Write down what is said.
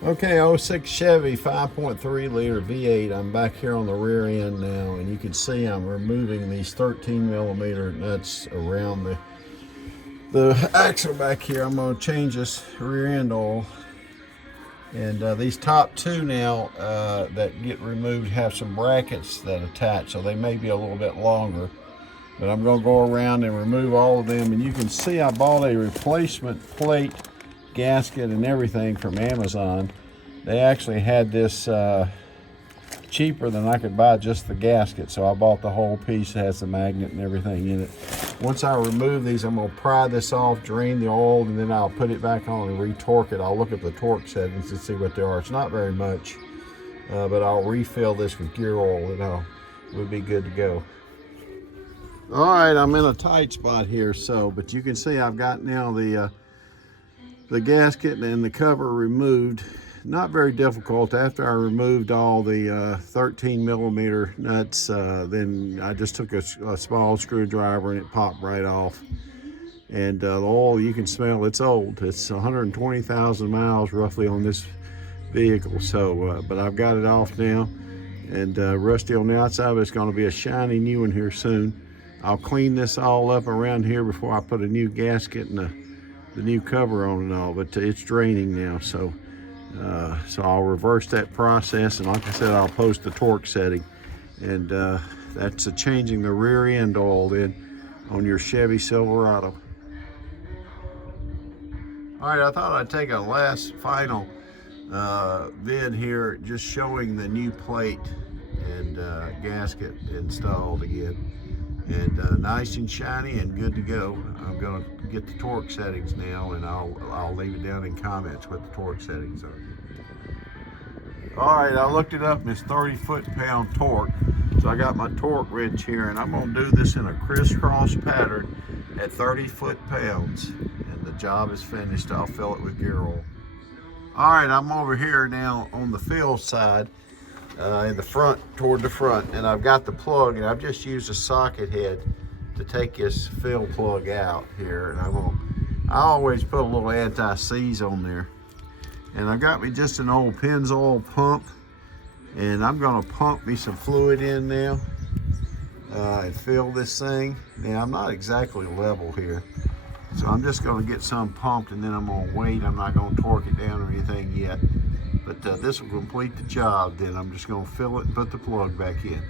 Okay, '06 Chevy 5.3 liter V8. I'm back here on the rear end now, and you can see I'm removing these 13 millimeter nuts around the axle back here. I'm going to change this rear end oil. And these top two now that get removed have some brackets that attach, so they may be a little bit longer. But I'm going to go around and remove all of them. And you can see I bought a replacement plate, gasket, and everything from Amazon. They actually had this cheaper than I could buy just the gasket, so I bought the whole piece. It has the magnet and everything in it. Once I remove these, I'm going to pry this off, drain the oil, and then I'll put it back on and re-torque it. I'll look at the torque settings and see what they are. It's not very much, but I'll refill this with gear oil and we'll be good to go. All right, I'm in a tight spot here, but you can see I've got now the gasket and the cover removed. Not very difficult. After I removed all the 13 millimeter nuts, then I just took a small screwdriver and it popped right off. And the oil, you can smell it's old. It's 120,000 miles roughly on this vehicle. So, but I've got it off now, and rusty on the outside, but it's going to be a shiny new one here soon. I'll clean this all up around here before I put a new gasket and the new cover on and all, but it's draining now, so I'll reverse that process, and like I said, I'll post the torque setting, and that's changing the rear end oil in on your Chevy Silverado. All right, I thought I'd take a last final vid here, just showing the new plate and gasket installed again. And nice and shiny and good to go. I'm going to get the torque settings now, and I'll leave it down in comments what the torque settings are. All right, I looked it up, and it's 30 foot-pound torque. So I got my torque wrench here, and I'm going to do this in a crisscross pattern at 30 foot-pounds. And the job is finished. I'll fill it with gear oil. All right, I'm over here now on the fill side. In the front, toward the front, and I've got the plug, and I've just used a socket head to take this fill plug out here, and I always put a little anti-seize on there. And I got me just an old Pennzoil pump, and I'm going to pump me some fluid in now and fill this thing. Now I'm not exactly level here, so I'm just going to get some pumped, and then I'm going to wait. I'm not going to torque it down or anything yet. But this will complete the job. Then I'm just going to fill it and put the plug back in.